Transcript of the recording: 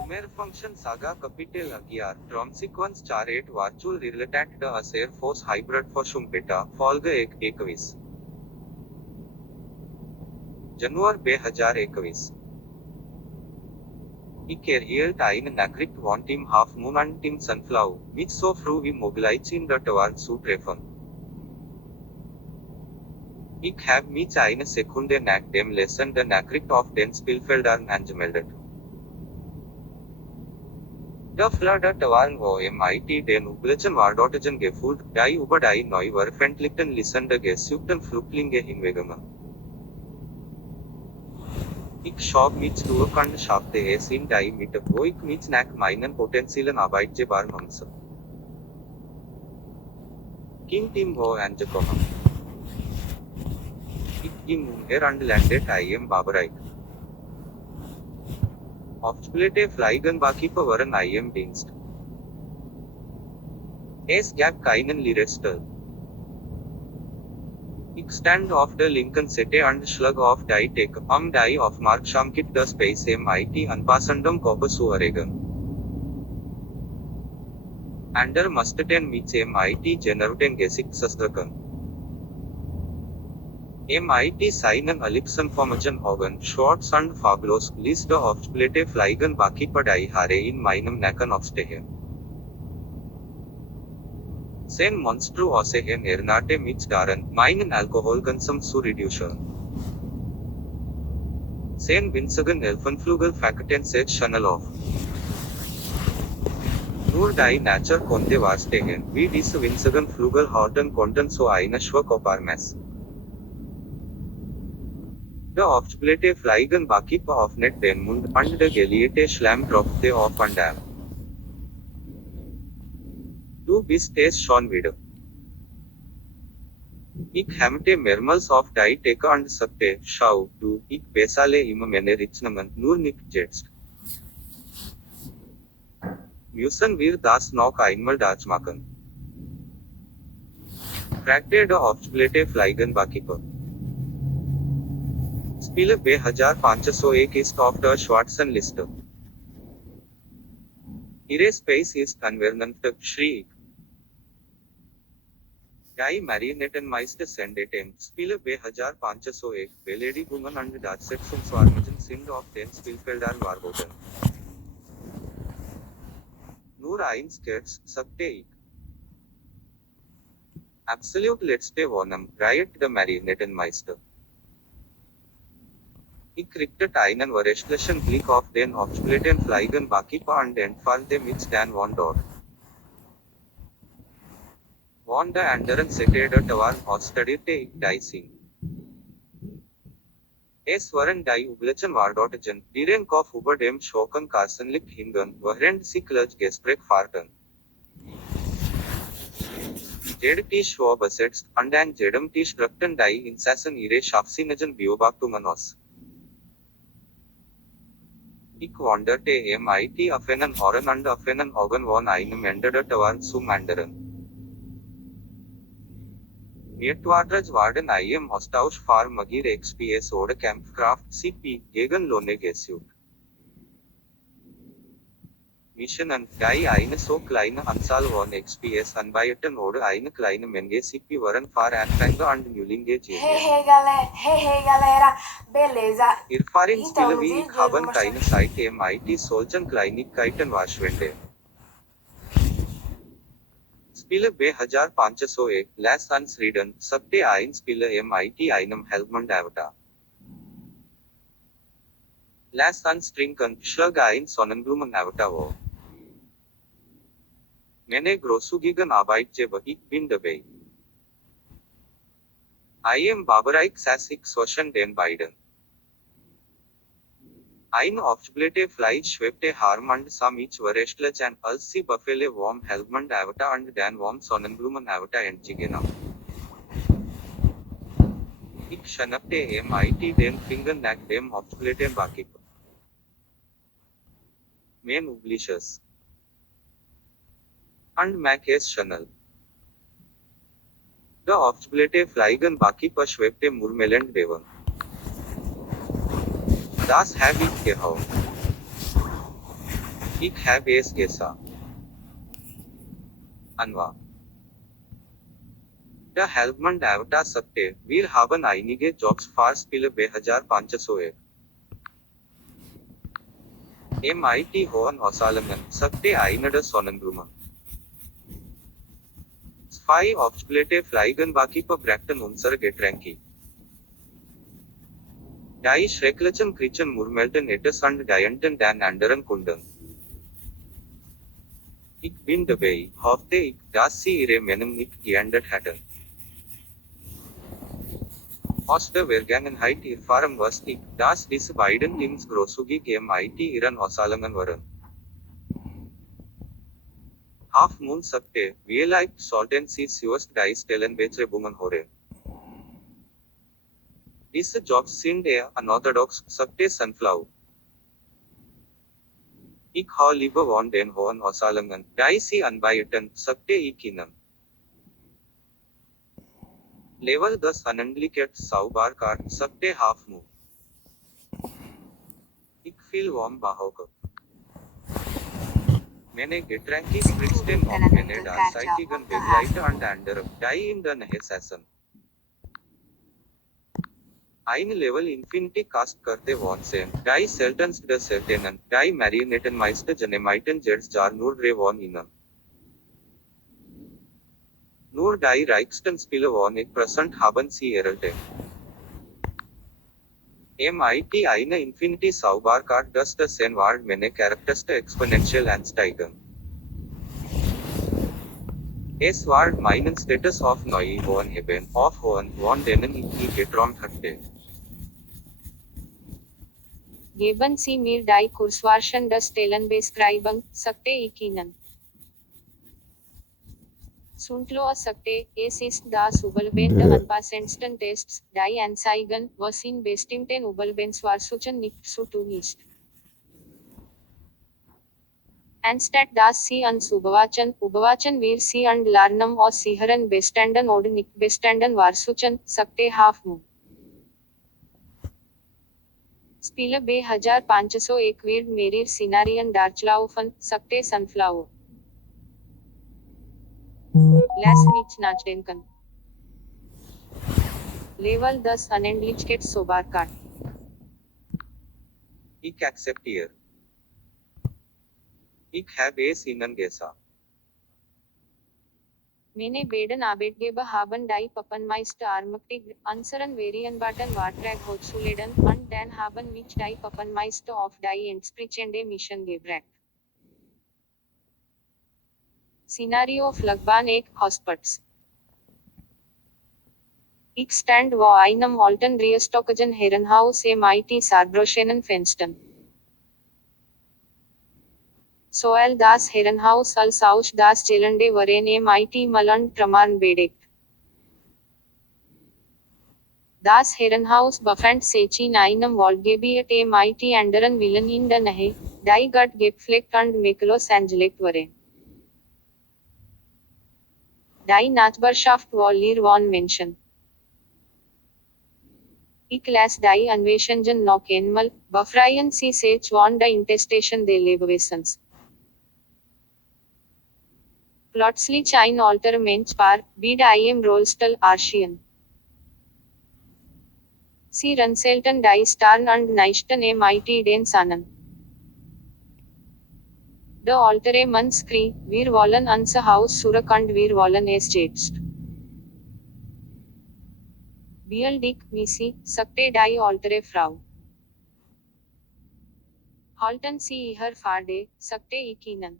ઉમેર ફંક્શન સાગા કેપિટલ 11 term sequence 48 વાર્ચુલ રિલેટેડ ડ અસેર ફોર્સ હાઇબ્રિડ ફોશુમ પેટા ફોલ્ગ 1 જાન્યુઆર 2021 Ik erhielt eine Nachricht von Team Half Moon und Team Sunflower, mich so früh wie möglich in der Tower zu treffen. Ich habe mich eine Sekunde nach dem Lesen der Nachricht auf den Spielfeldern angemeldet. Der Flooded waren wo MIT den üblichen Wardotigen gefühlt, die über die neu veröffentlichten Listen der gesuchten Flüchtlinge hinwegingen. Ich schob mich durch und schaffte es in die Mitte, wo ich mich nach meinen potenziellen Arbeitgeber maße. King Team wo angekommen. Ich ging umher und landed IM Babereit. Aufsplitte Fliegen Bakipa waren IM Dienst. Es gab keinen Lehrstuhl. Ich stand auf der linken Seite und schlug auf die Decke, die Aufmerksamkeit des Space MIT anpassendem Körper zu erregen. Ander mussten mit MIT generierten Gesichtsausdrücken. MIT seinen Ellipsenformation Augen, Shorts und farblos, ließ der Aufsplitte Fliegen Bakipa die Haare in meinem Nacken aufstehen. Sen monstruösen ernährte mich daran, meinen Alkoholkonsum zu reduzieren. Sen winzigen Elfenflügel fackelten sich schnell auf. Nur die Natur konnte verstehen, wie diese winzigen Flügel halten konnten so eine Schwachkoparmes. Der Aufsplitte Fliegen Bakipa öffnet den Mund und der gelieherte Schlamm tropfte auf und ab. Du bist es schon wieder. Ich hämmte mehrmals auf die Decke und sagte, schau, du, ich bezahle immer meine Rechnungen, nur nicht jetzt. Müssen wir das noch einmal machen? Fragte der Aufsplitte Fliegen Bakipa. Spieler 2501 ist auf der schwarzen Liste. Ihre Space ist anwendend, schrie ich. Die Marionettenmeister sendeten, Spieler 2501, Beleidigungen und Datsetzungswarnungen sind auf den Spielfeldern verboten. Nur ein Scherz, sagte ich. Absolut letzte Warnung, riot der Marionettenmeister. Ich kriegte einen verächtlichen Blick auf den Aufsplitten Fliegen Bakipa und entfernte mich dann von dort. Von der anderen Seite der Tower aus studierte ich die Scene. Es waren die üblichen Wardotigen, die den Kopf über dem Schocken Carsenlicht hingen, während sie Klutsch Gespräch fahrten. Jedem Tisch war besetzt, und an jedem Tisch drückten die Insassen ihre scharfsinnigen Beobachtungen aus. Ich wanderte MIT auf einen Ohren und auf einen Augen von einem Ende der Tower zum anderen. Mietwatraj waren IM Austausch für Magir XPS oder Kampfkraft CP gegen Lohne gesucht. Missionen, die eine so kleine Anzahl von XPS anbieten oder eine kleine Menge CP waren für Anfänger und Neulinge Hey galera, beleza? Erfahrens Então, Spieler no wie vídeo ich de hoje eu haben vou mostrar keine Zeit MIT solchen Kleinigkeiten verschwendet. Spieler 2501, Lass uns reden, sagte ein Spieler MIT einem Helmund Avatar. Lass uns trinken, schlug ein Sonnenblumen Avatar vor. Meine großzügigen Arbeitgeber, ich bin dabei. IM Babereich saß ich zwischen den beiden. Ein aufgeblähte Fleisch schwebte harm und sah mich verächtlich an, als sie Buffalo vom Helmund Avatar und dann vom Sonnenblumen Avatar entgegennahm. Ich schnappte MIT den Finger nach dem aufgeblähten Bakipa. Mein Übliches. Und Mac es Chanel. Der aufgeblähte Fliegen Bakipa schwebte murmelnd Bewan. Das habe ich gehauen. Ich habe es gesagt. Anwa. Da helpt man davta sagte, wir haben einige Jobs für Spiele 2501. MIT hohen Auszahlungen, sagte einer der Sonnenblume. Zwei Aufsplitte fliegen baki på Brakten unser Getränke. Die schrecklichen Kriechen murmelten etwas und dienten den anderen Kunden. Ich bin dabei, hoffte ich, dass sie ihre Meinung nicht geändert hätten. Aus der Vergangenheit erfahren was ich, dass diese beiden Teams großzügig MIT ihren Auszahlungen waren. Half Moon sagte, vielleicht sollten sie zuerst die Stellenbeschreibungen hören. Diese Jobs sind eher unorthodox, sagte Sunflower. Ich habe lieber von den hohen Auszahlungen, die sie anbieten, sagte ich ihnen. Level 10 unendlichkeit sauber sagte Half Moon. Ich viel warm bahauke. मैंने Getränke spritzten auf meine darseitigen Begleiter und andere, die in den Hessessen. Ein Level Infinity cast करते वन से, die Seltens de Seltenen, die Marionetten meiste Genemiten Jets jar nur dre von ihnen. Nur die reichsten Spiele von 1% haben sie erhalten. MIT eine Infinity Sauberkeit das der Sen war meine Charakterste exponentiell ansteigen. Es war meinen Status of neu hohen Heben, auf hohen, von denen ich nie geträumt hatte. Geben Sie mir die Kurswaschen des Stellenbeschreibung, sagte ich ihnen. Suntlo sagte, es ist das Überleben der anpassendsten Tests, die anzeigen, was in bestimmten Überlebenswarsuchen nicht zu tun ist. Anstatt dass sie ans Überwachen wir sie und lernen aus ihren Beständen oder nicht Beständen Warsuchen, sagte Half Moon. Spiele 2501 wird mehrere Szenarien darlaufen, sagte Sunflower. Lass mich nachdenken. Level 10 unendlichkeit Sauberkeit. Ich akzeptiere. Ich habe es ihnen gesagt. Meine beiden Arbeitgeber haben die Puppenmeister ermutigt, unseren Varianbaten Wartrag hochzuladen, und dann haben mich die Puppenmeister auf die entsprechende Mission gebracht. Szenario Flugbahn 1 Hotspots. Ich stand vor einem alten dreistöckigen Herrenhaus MIT Saarbrücken Fenstern. Sowohl das Herrenhaus als auch das Gelände waren MIT Malland Praman bedeckt. Das Herrenhaus befand sich in einem Waldgebiet MIT anderen Villen in der Nähe, die gut gepflegt und miklos angelegt waren. Die Nachbarschaft war leer von Menschen. Ich las die Anwesenheiten noch einmal, befreien Sie sich von der Intestation der Lebewesens. Plötzlich ein alter Mensch war, mit einem Rollstuhl erschienen. Sie runzelten die Starren und neigten MIT den Sonnen. Der altere Mann schrie, wir wollen unser Haus zurück und wir wollen es jetzt. Beeil Missy, sagte die altere Frau. Halten Sie Ihr Pferde, sagte ich ihnen.